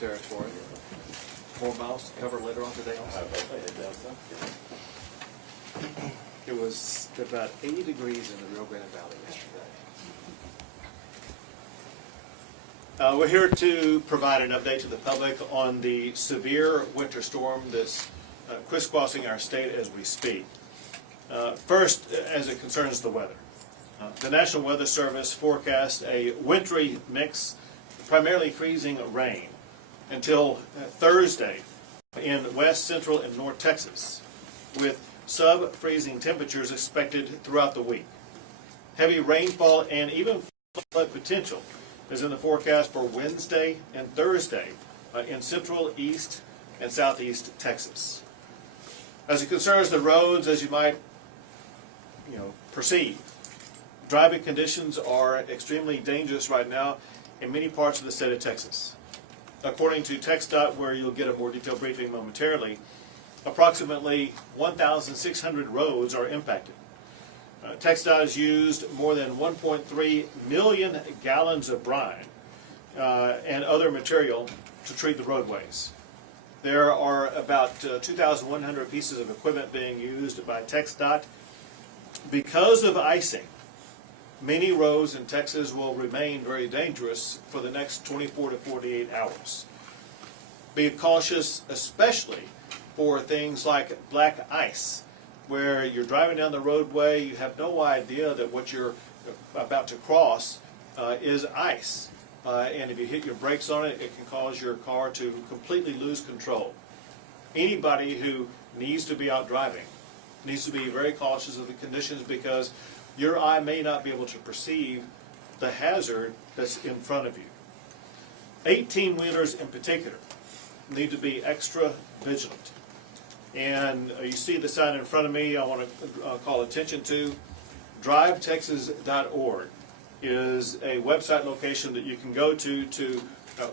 territory. More miles to cover later on today also. It was about 80 degrees in the Rio Grande Valley yesterday. We're here to provide an update to the public on the severe winter storm that's crisscrossing our state as we speak. First, as it concerns the weather. The National Weather Service forecasts a wintry mix, primarily freezing rain, until Thursday in west, central, and north Texas, with sub-freezing temperatures expected throughout the week. Heavy rainfall and even flood potential is in the forecast for Wednesday and Thursday in central, east, and southeast Texas. As it concerns the roads, as you might perceive, driving conditions are extremely dangerous right now in many parts of the state of Texas. According to TxDOT, where you'll get a more detailed briefing momentarily, approximately 1,600 roads are impacted. TxDOT has used more than 1.3 million gallons of brine and other material to treat the roadways. There are about 2,100 pieces of equipment being used by TxDOT. Because of icing, many roads in Texas will remain very dangerous for the next 24 to 48 hours. Be cautious, especially for things like black ice, where you're driving down the roadway, you have no idea that what you're about to cross is ice. And if you hit your brakes on it, it can cause your car to completely lose control. Anybody who needs to be out driving needs to be very cautious of the conditions, because your eye may not be able to perceive the hazard that's in front of you. 18-wheelers in particular need to be extra vigilant. And you see the sign in front of me. I want to call attention to drivetexas.org is a website location that you can go to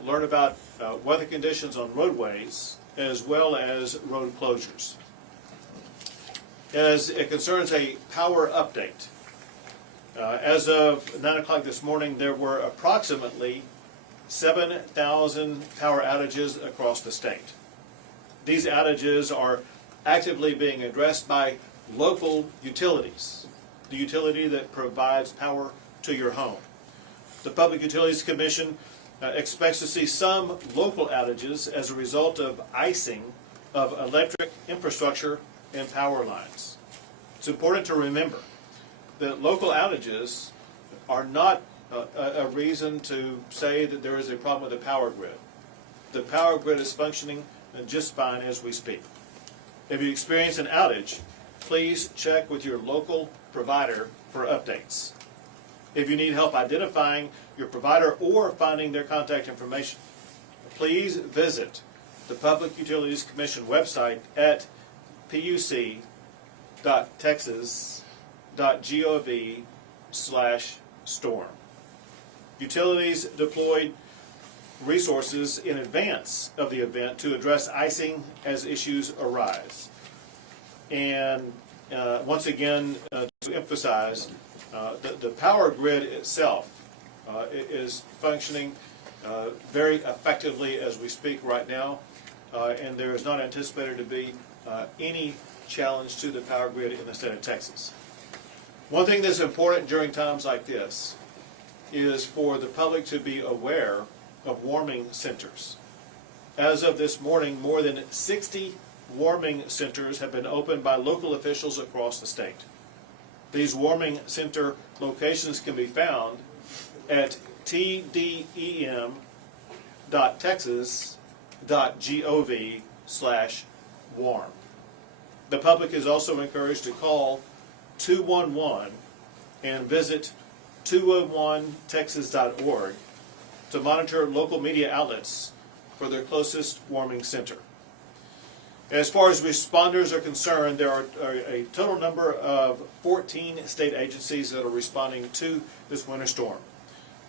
learn about weather conditions on roadways as well as road closures. As it concerns a power update, as of 9 o'clock this morning, there were approximately 7,000 power outages across the state. These outages are actively being addressed by local utilities, the utility that provides power to your home. The Public Utilities Commission expects to see some local outages as a result of icing of electric infrastructure and power lines. It's important to remember that local outages are not a reason to say that there is a problem with the power grid. The power grid is functioning just fine as we speak. If you experience an outage, please check with your local provider for updates. If you need help identifying your provider or finding their contact information, please visit the Public Utilities Commission website at puc.texas.gov/storm. Utilities deployed resources in advance of the event to address icing as issues arise. And once again, to emphasize, the power grid itself is functioning very effectively as we speak right now, and there is not anticipated to be any challenge to the power grid in the state of Texas. One thing that's important during times like this is for the public to be aware of warming centers. As of this morning, more than 60 warming centers have been opened by local officials across the state. These warming center locations can be found at tdem.texas.gov/warm. The public is also encouraged to call 211 and visit 201texas.org to monitor local media outlets for their closest warming center. As far as responders are concerned, there are a total number of 14 state agencies that are responding to this winter storm.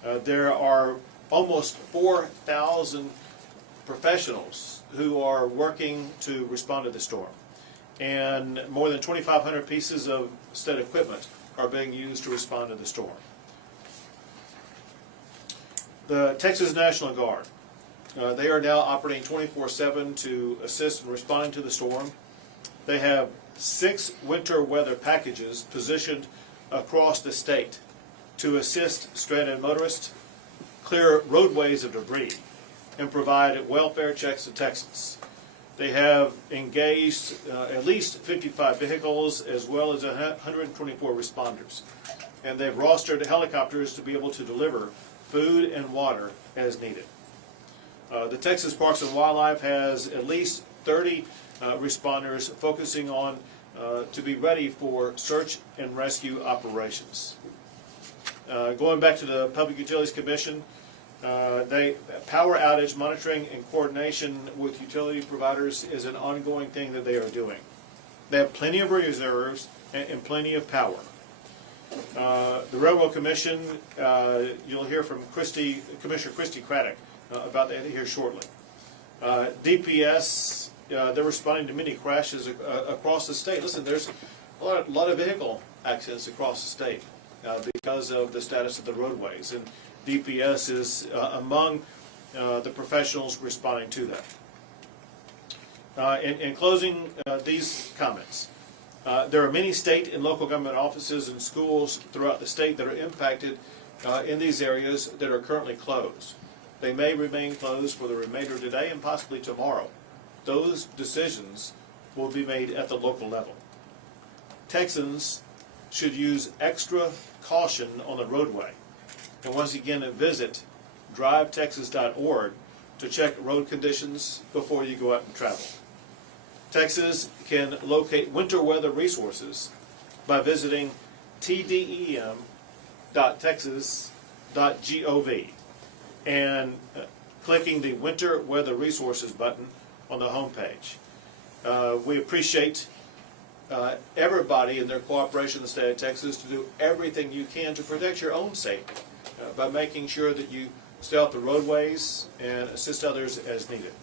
There are almost 4,000 professionals who are working to respond to the storm, and more than 2,500 pieces of state equipment are being used to respond to the storm. The Texas National Guard They are now operating 24/7 to assist in responding to the storm. They have 6 winter weather packages positioned across the state to assist stranded motorists, clear roadways of debris, and provide welfare checks to Texans. They have engaged at least 55 vehicles as well as 124 responders. And they've rostered helicopters to be able to deliver food and water as needed. The Texas Parks and Wildlife has at least 30 responders focusing on to be ready for search and rescue operations. Going back to the Public Utilities Commission, power outage monitoring and coordination with utility providers is an ongoing thing that they are doing. They have plenty of reserves and plenty of power. The Railroad Commission, you'll hear from Commissioner Christy Craddock about that here shortly. DPS, they're responding to many crashes across the state. Listen, there's a lot of vehicle accidents across the state because of the status of the roadways, and DPS is among the professionals responding to that. In closing these comments, there are many state and local government offices and schools throughout the state that are impacted in these areas that are currently closed. They may remain closed for the remainder of today and possibly tomorrow. Those decisions will be made at the local level. Texans should use extra caution on the roadway. And once again, visit drivetexas.org to check road conditions before you go out and travel. Texas can locate winter weather resources by visiting tdem.texas.gov and clicking the Winter Weather Resources button on the homepage. We appreciate everybody in their cooperation in the state of Texas to do everything you can to protect your own safety by making sure that you stay off the roadways and assist others as needed.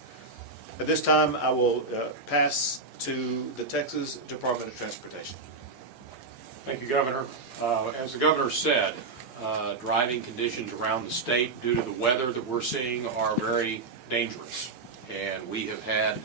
At this time, I will pass to the Texas Department of Transportation. Thank you, Governor. As the Governor said, driving conditions around the state due to the weather that we're seeing are very dangerous. And we have had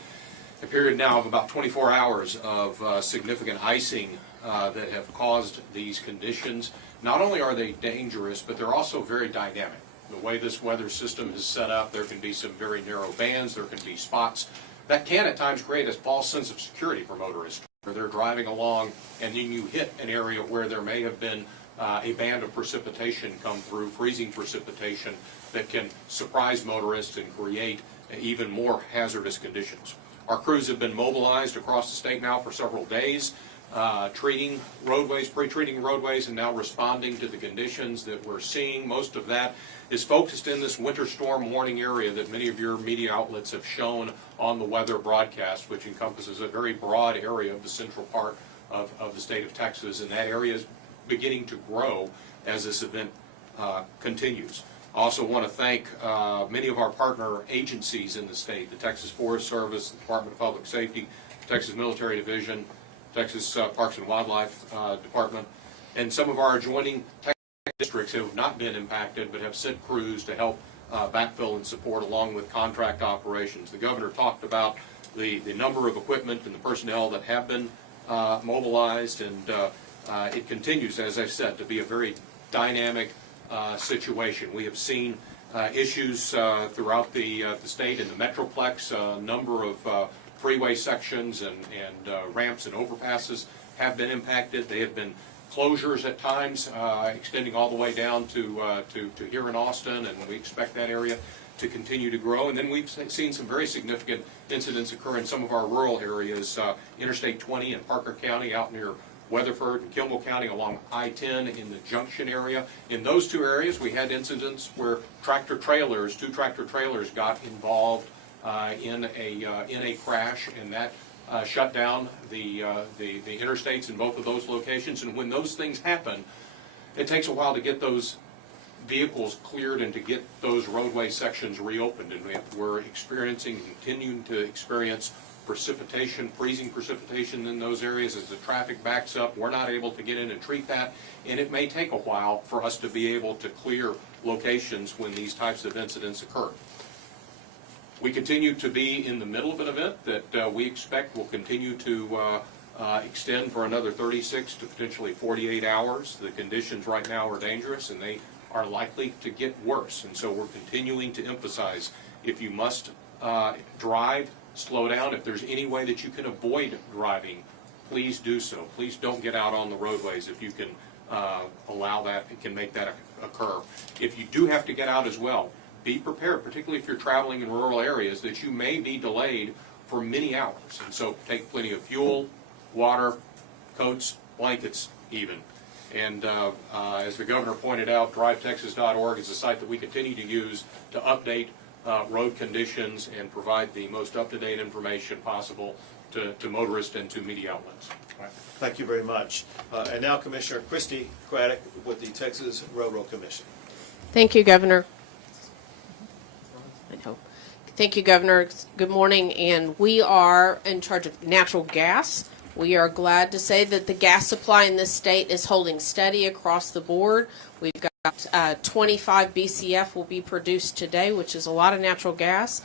a period now of about 24 hours of significant icing that have caused these conditions. Not only are they dangerous, but they're also very dynamic. The way this weather system is set up, there can be some very narrow bands, there can be spots that can at times create a false sense of security for motorists. Where they're driving along and then you hit an area where there may have been a band of precipitation come through, freezing precipitation, that can surprise motorists and create even more hazardous conditions. Our crews have been mobilized across the state now for several days, treating roadways, pre-treating roadways, and now responding to the conditions that we're seeing. Most of that is focused in this winter storm warning area that many of your media outlets have shown on the weather broadcast, which encompasses a very broad area of the central part of the state of Texas, and that area is beginning to grow as this event continues. I also want to thank many of our partner agencies in the state, the Texas Forest Service, the Department of Public Safety, Texas Military Division, Texas Parks and Wildlife Department, and some of our adjoining districts have not been impacted but have sent crews to help backfill and support along with contract operations. The Governor talked about the number of equipment and the personnel that have been mobilized, and it continues, as I've said, to be a very dynamic situation. We have seen issues throughout the state in the Metroplex. A number of freeway sections and ramps and overpasses have been impacted. They have been closures at times, extending all the way down to here in Austin, and we expect that area to continue to grow. And then we've seen some very significant incidents occur in some of our rural areas, Interstate 20 in Parker County, out near Weatherford and Kimball County, along I-10 in the Junction area. In those two areas, we had incidents where two tractor trailers got involved in a crash, and that shut down the interstates in both of those locations. And when those things happen, it takes a while to get those vehicles cleared and to get those roadway sections reopened. And we're experiencing and continuing to experience precipitation, freezing precipitation in those areas. As the traffic backs up, we're not able to get in and treat that, and it may take a while for us to be able to clear locations when these types of incidents occur. We continue to be in the middle of an event that we expect will continue to extend for another 36 to potentially 48 hours. The conditions right now are dangerous, and they are likely to get worse. And so we're continuing to emphasize, if you must drive, slow down. If there's any way that you can avoid driving, please do so. Please don't get out on the roadways if you can allow that and can make that occur. If you do have to get out as well, be prepared, particularly if you're traveling in rural areas, that you may be delayed for many hours. And so take plenty of fuel, water, coats, blankets even. And as the governor pointed out, drivetexas.org is a site that we continue to use to update road conditions and provide the most up-to-date information possible to motorists and to media outlets. Thank you very much. And now Commissioner Christy Craddock with the Texas Railroad Commission. Thank you, Governor. Thank you, Governor. Good morning. And we are in charge of natural gas. We are glad to say that the gas supply in this state is holding steady across the board. We've got 25 BCF will be produced today, which is a lot of natural gas.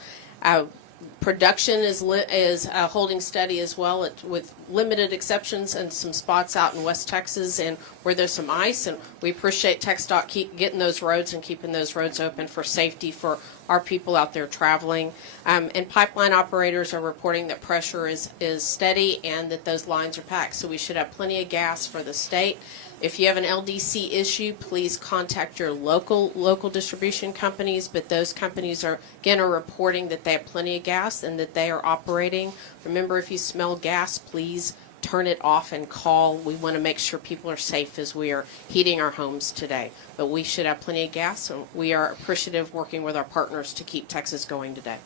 Production is holding steady as well, with limited exceptions and some spots out in West Texas and where there's some ice. And we appreciate TxDOT keep getting those roads and keeping those roads open for safety for our people out there traveling. And pipeline operators are reporting that pressure is steady and that those lines are packed. So we should have plenty of gas for the state. If you have an LDC issue, please contact your local distribution companies, but those companies are reporting that they have plenty of gas and that they are operating. Remember, if you smell gas, please turn it off and call. We want to make sure people are safe as we are heating our homes today. But we should have plenty of gas, and we are appreciative working with our partners to keep Texas going today.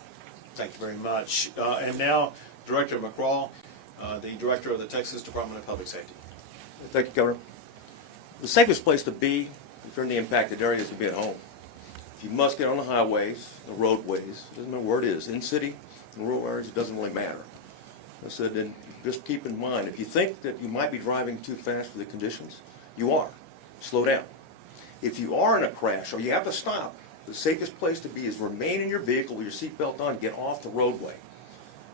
Thank you very much. And now Director McCraw, the Director of the Texas Department of Public Safety. Thank you, Governor. The safest place to be if you're in the impacted area is to be at home. If you must get on the highways, the roadways, doesn't matter where it is, in city, in rural areas, it doesn't really matter. I said, then just keep in mind, if you think that you might be driving too fast for the conditions, you are. Slow down. If you are in a crash or you have to stop, the safest place to be is remain in your vehicle with your seatbelt on, get off the roadway.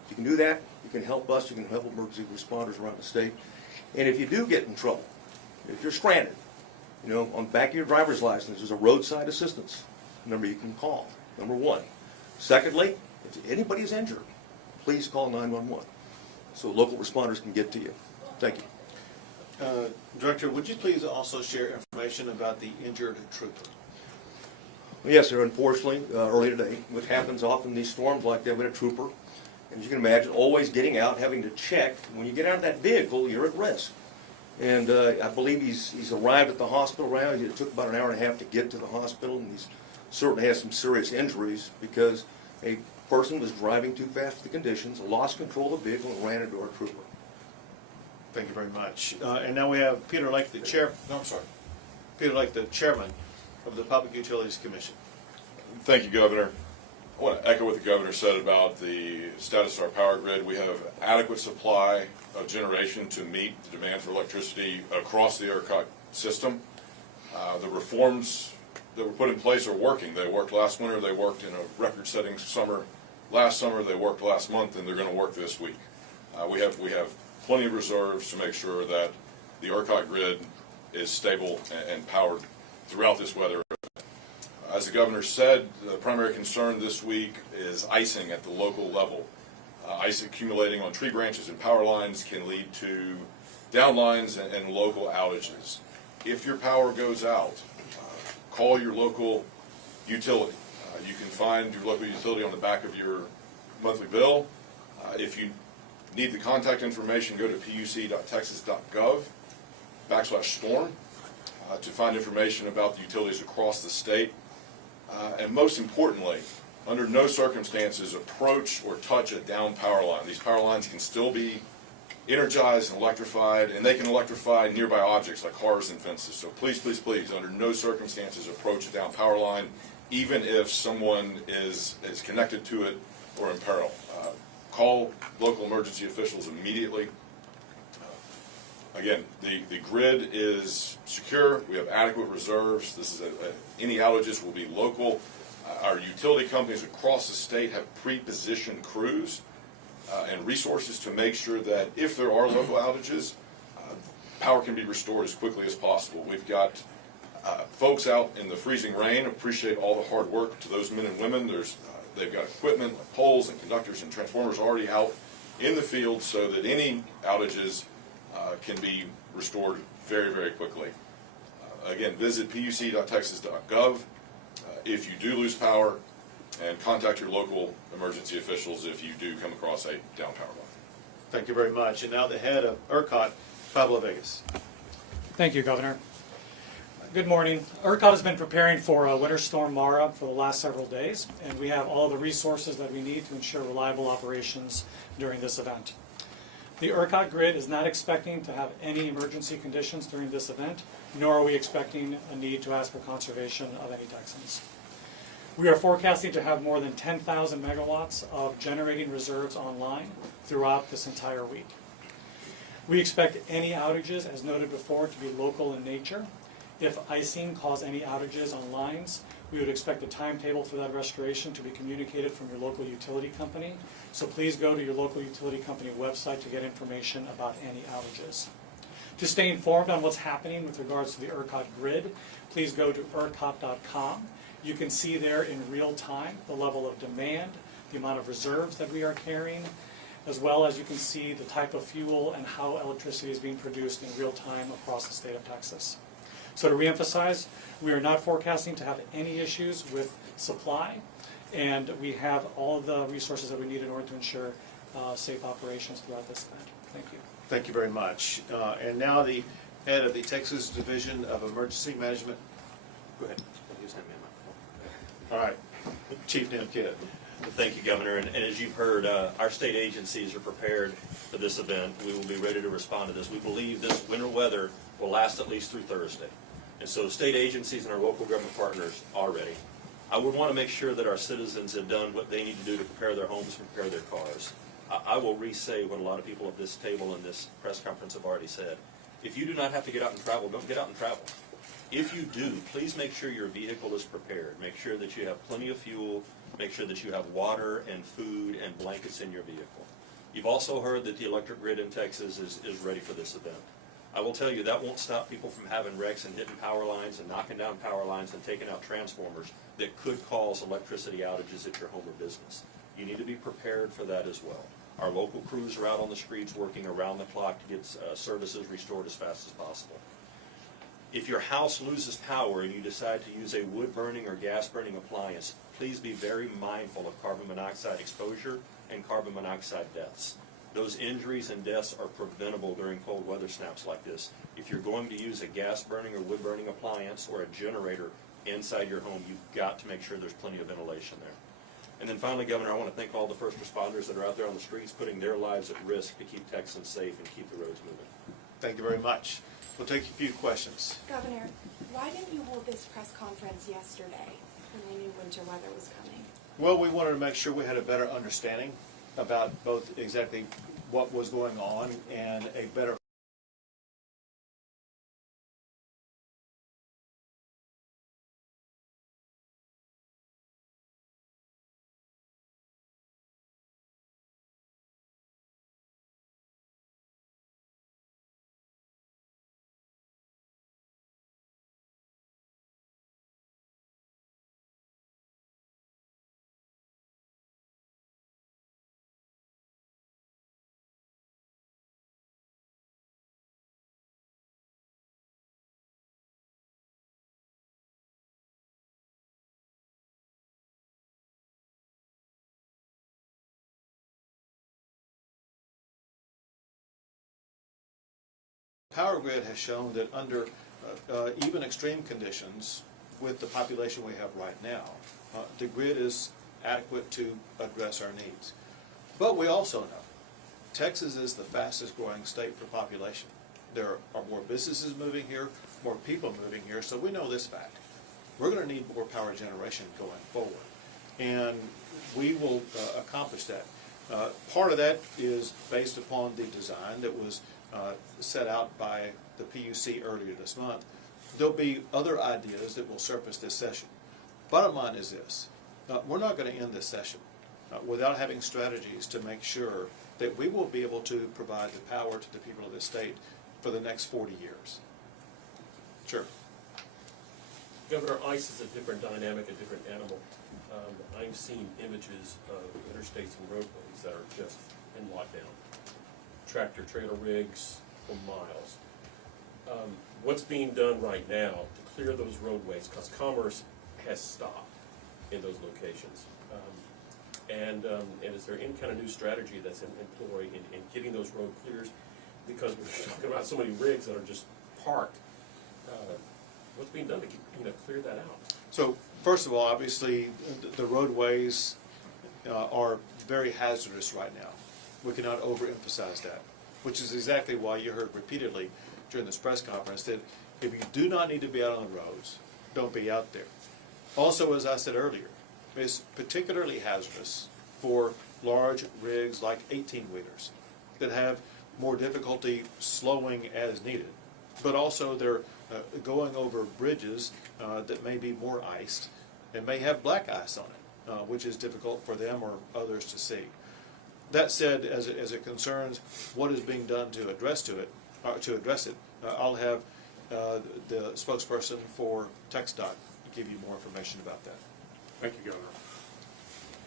If you can do that, you can help us, you can help emergency responders around the state. And if you do get in trouble, if you're stranded, you know, on the back of your driver's license, there's a roadside assistance number you can call, number one. Secondly, if anybody is injured, please call 911 so local responders can get to you. Thank you. Director, would you please also share information about the injured trooper? Well, yes, sir, unfortunately, early today, which happens often in these storms like that with a trooper, and as you can imagine, always getting out, having to check. When you get out of that vehicle, you're at risk. And I believe he's arrived at the hospital now. It took about an hour and a half to get to the hospital, and he's certainly has some serious injuries because a person was driving too fast for the conditions, lost control of the vehicle, and ran into our trooper. Thank you very much. And now we have Peter Lake, the Peter Lake, the Chairman of the Public Utilities Commission. Thank you, Governor. I want to echo what the Governor said about the status of our power grid. We have adequate supply of generation to meet the demand for electricity across the ERCOT system. The reforms that were put in place are working. They worked last winter, they worked in a record-setting summer last summer, they worked last month, and they're going to work this week. We have plenty of reserves to make sure that the ERCOT grid is stable and powered throughout this weather. As the Governor said, the primary concern this week is icing at the local level. Ice accumulating on tree branches and power lines can lead to downlines and local outages. If your power goes out, call your local utility. You can find your local utility on the back of your monthly bill. If you need the contact information, go to puc.texas.gov/storm to find information about the utilities across the state. And most importantly, under no circumstances approach or touch a down power line. These power lines can still be energized and electrified, and they can electrify nearby objects like cars and fences. So please, please, please, under no circumstances approach a down power line, even if someone is connected to it or in peril. Call local emergency officials immediately. Again, the grid is secure. We have adequate reserves. This is any outages will be local. Our utility companies across the state have pre-positioned crews and resources to make sure that if there are local outages, power can be restored as quickly as possible. We've got folks out in the freezing rain. Appreciate all the hard work to those men and women. They've got equipment like poles and conductors and transformers already out in the field so that any outages can be restored very, very quickly. Again, visit puc.texas.gov if you do lose power, and contact your local emergency officials if you do come across a down power line. Thank you very much. And now the head of ERCOT, Pablo Vegas. Thank you, Governor. Good morning. ERCOT has been preparing for Winter Storm Mara for the last several days, and we have all the resources that we need to ensure reliable operations during this event. The ERCOT grid is not expecting to have any emergency conditions during this event, nor are we expecting a need to ask for conservation of any Texans. We are forecasting to have more than 10,000 megawatts of generating reserves online throughout this entire week. We expect any outages, as noted before, to be local in nature. If icing caused any outages on lines, we would expect a timetable for that restoration to be communicated from your local utility company. So please go to your local utility company website to get information about any outages. To stay informed on what's happening with regards to the ERCOT grid, please go to ERCOT.com. You can see there in real time the level of demand, the amount of reserves that we are carrying, as well as you can see the type of fuel and how electricity is being produced in real time across the state of Texas. So to reemphasize, we are not forecasting to have any issues with supply, and we have all of the resources that we need in order to ensure safe operations throughout this event. Thank you. Thank you very much. And now the head of the Texas Division of Emergency Management. Go ahead. All right, Chief Nim Kidd. Thank you, Governor. And as you've heard, our state agencies are prepared for this event. We will be ready to respond to this. We believe this winter weather will last at least through Thursday. And so state agencies and our local government partners are ready. I would want to make sure that our citizens have done what they need to do to prepare their homes and prepare their cars. I will re-say what a lot of people at this table and this press conference have already said. If you do not have to get out and travel, don't get out and travel. If you do, please make sure your vehicle is prepared. Make sure that you have plenty of fuel. Make sure that you have water and food and blankets in your vehicle. You've also heard that the electric grid in Texas is ready for this event. I will tell you that won't stop people from having wrecks and hitting power lines and knocking down power lines and taking out transformers that could cause electricity outages at your home or business. You need to be prepared for that as well. Our local crews are out on the streets working around the clock to get services restored as fast as possible. If your house loses power and you decide to use a wood-burning or gas-burning appliance, please be very mindful of carbon monoxide exposure and carbon monoxide deaths. Those injuries and deaths are preventable during cold weather snaps like this. If you're going to use a gas-burning or wood-burning appliance or a generator inside your home, you've got to make sure there's plenty of ventilation there. And then finally, Governor, I want to thank all the first responders that are out there on the streets putting their lives at risk to keep Texans safe and keep the roads moving. Thank you very much. We'll take a few questions. Governor, why didn't you hold this press conference yesterday when we knew winter weather was coming? Well, we wanted to make sure we had a better understanding about both exactly what was going on and a better power grid has shown that under even extreme conditions with the population we have right now, the grid is adequate to address our needs. But we also know Texas is the fastest growing state for population. There are more businesses moving here, more people moving here, so we know this fact. We're going to need more power generation going forward, and we will accomplish that. Part of that is based upon the design that was set out by the PUC earlier this month. There'll be other ideas that will surface this session. Bottom line is this: we're not going to end this session without having strategies to make sure that we will be able to provide the power to the people of this state for the next 40 years. Sure. Governor, ICE is a different dynamic, a different animal. I've seen images of interstates and roadways that are just in lockdown. Tractor trailer rigs for miles. What's being done right now to clear those roadways, because commerce has stopped in those locations? And is there any kind of new strategy that's employed in getting those road clears? Because we're talking about so many rigs that are just parked. What's being done to clear that out? So first of all, obviously, the roadways are very hazardous right now. We cannot overemphasize that, which is exactly why you heard repeatedly during this press conference that if you do not need to be out on the roads, don't be out there. Also, as I said earlier, it's particularly hazardous for large rigs like 18-wheelers that have more difficulty slowing as needed. But also they're going over bridges that may be more iced and may have black ice on it, which is difficult for them or others to see. That said, as it concerns what is being done to address it, I'll have the spokesperson for TxDOT give you more information about that. Thank you, Governor.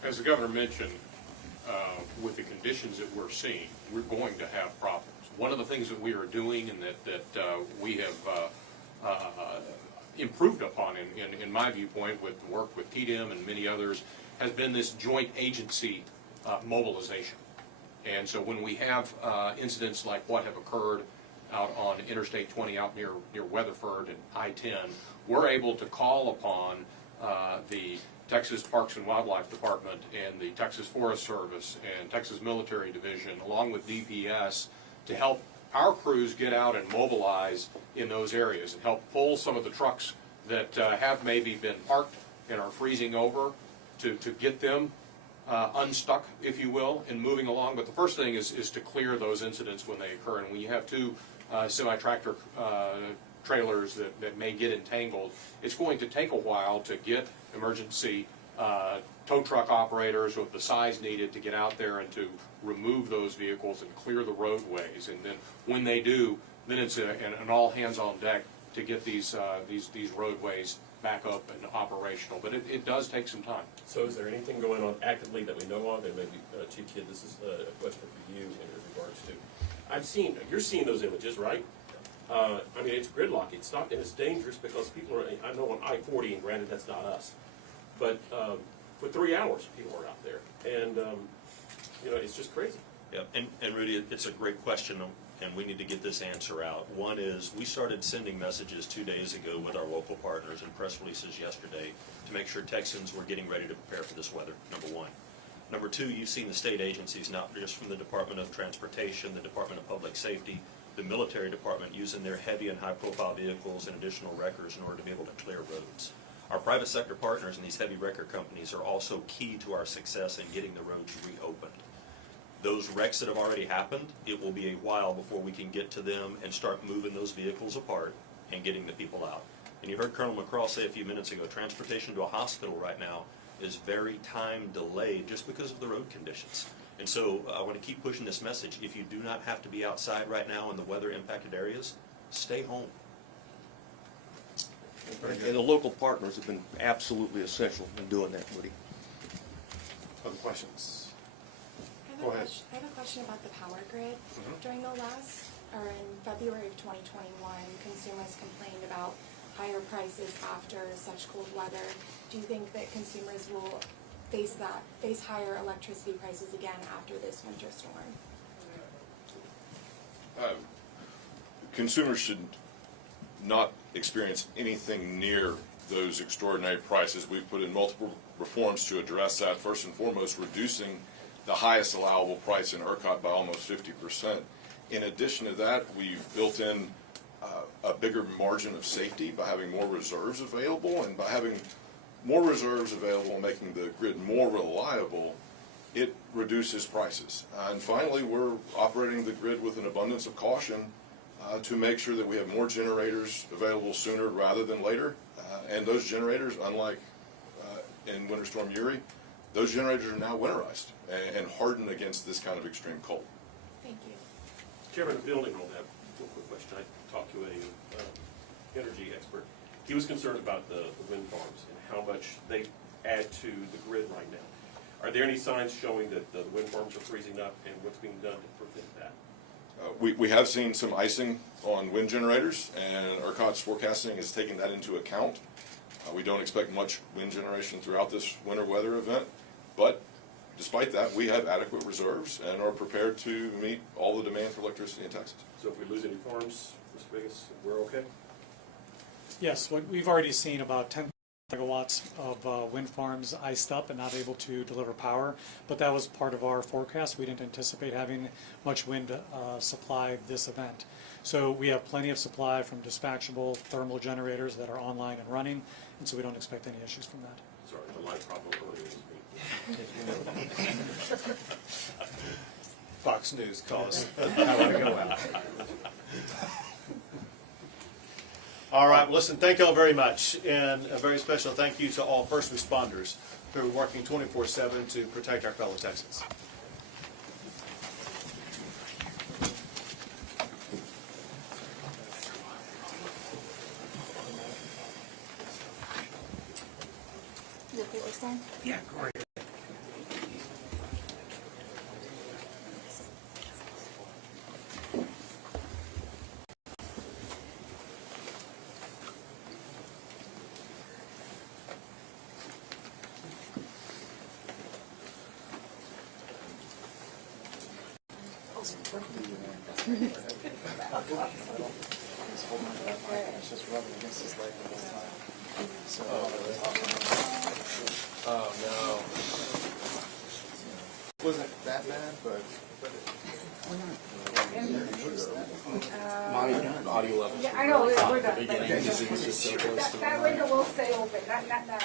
As the Governor mentioned, with the conditions that we're seeing, we're going to have problems. One of the things that we are doing and that we have improved upon, in my viewpoint, with work with TDM and many others, has been this joint agency mobilization. And so when we have incidents like what have occurred out on Interstate 20 out near Weatherford and I-10, we're able to call upon the Texas Parks and Wildlife Department and the Texas Forest Service and Texas Military Division, along with DPS, to help our crews get out and mobilize in those areas and help pull some of the trucks that have maybe been parked and are freezing over to get them unstuck, if you will, and moving along. But the first thing is to clear those incidents when they occur. And when you have two semi-tractor trailers that may get entangled, it's going to take a while to get emergency tow truck operators with the size needed to get out there and to remove those vehicles and clear the roadways. And then when they do, then it's an all hands on deck to get these roadways back up and operational. But it does take some time. So is there anything going on actively that we know of? And maybe, Chief Kidd, this is a question for you in regards to, you're seeing those images, right? I mean, it's gridlock. It's not, and it's dangerous because people are, I know on I-40, and granted that's not us, but for 3 hours people are out there. And, it's just crazy. Yeah, and Rudy, it's a great question, and we need to get this answer out. One is, we started sending messages 2 days ago with our local partners and press releases yesterday to make sure Texans were getting ready to prepare for this weather, number one. Number two, you've seen the state agencies, not just from the Department of Transportation, the Department of Public Safety, the military department, using their heavy and high-profile vehicles and additional wreckers in order to be able to clear roads. Our private sector partners and these heavy wrecker companies are also key to our success in getting the roads reopened. Those wrecks that have already happened, it will be a while before we can get to them and start moving those vehicles apart and getting the people out. And you heard Colonel McCraw say a few minutes ago, transportation to a hospital right now is very time delayed just because of the road conditions. And so I want to keep pushing this message. If you do not have to be outside right now in the weather impacted areas, stay home. And the local partners have been absolutely essential in doing that, Woody. Other questions? I Go ahead. have a question about the power grid. During the in February of 2021, consumers complained about higher prices after such cold weather. Do you think that consumers will face higher electricity prices again after this winter storm? Consumers should not experience anything near those extraordinary prices. We've put in multiple reforms to address that. First and foremost, reducing the highest allowable price in ERCOT by almost 50%. In addition to that, we've built in a bigger margin of safety by having more reserves available, and by having more reserves available and making the grid more reliable, it reduces prices. And finally, we're operating the grid with an abundance of caution to make sure that we have more generators available sooner rather than later. And those generators, unlike in Winter Storm Uri, those generators are now winterized and hardened against this kind of extreme cold. Thank you. Chairman, building on that, one quick question. I talked to a energy expert. He was concerned about the wind farms and how much they add to the grid right now. Are there any signs showing that the wind farms are freezing up, and what's being done to prevent that? We have seen some icing on wind generators, and ERCOT's forecasting is taking that into account. We don't expect much wind generation throughout this winter weather event, but despite that, we have adequate reserves and are prepared to meet all the demand for electricity in Texas. So if we lose any farms, Mr. Vegas, we're okay? Yes, we've already seen about 10 megawatts of wind farms iced up and not able to deliver power, but that was part of our forecast. We didn't anticipate having much wind supply this event. So we have plenty of supply from dispatchable thermal generators that are online and running, and so we don't expect any issues from that. Sorry, the light probability is me. Fox News calls. I want to go out. All right, well, listen, thank you all very much, and a very special thank you to all first responders who are working 24/7 to protect our fellow Texans. Is it this time? Wasn't that bad, but. Audio level. Yeah, I know, we're done. That It's just so close to the mic. window will stay open, not now.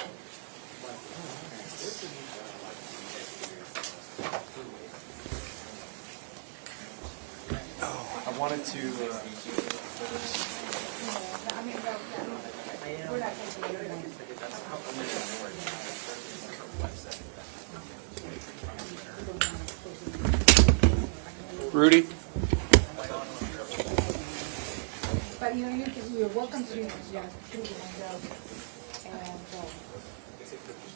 I wanted to, I mean, no, we're not taking it. Rudy? But you can, you're welcome to, yeah, through the window. And,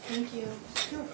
Thank you. sure.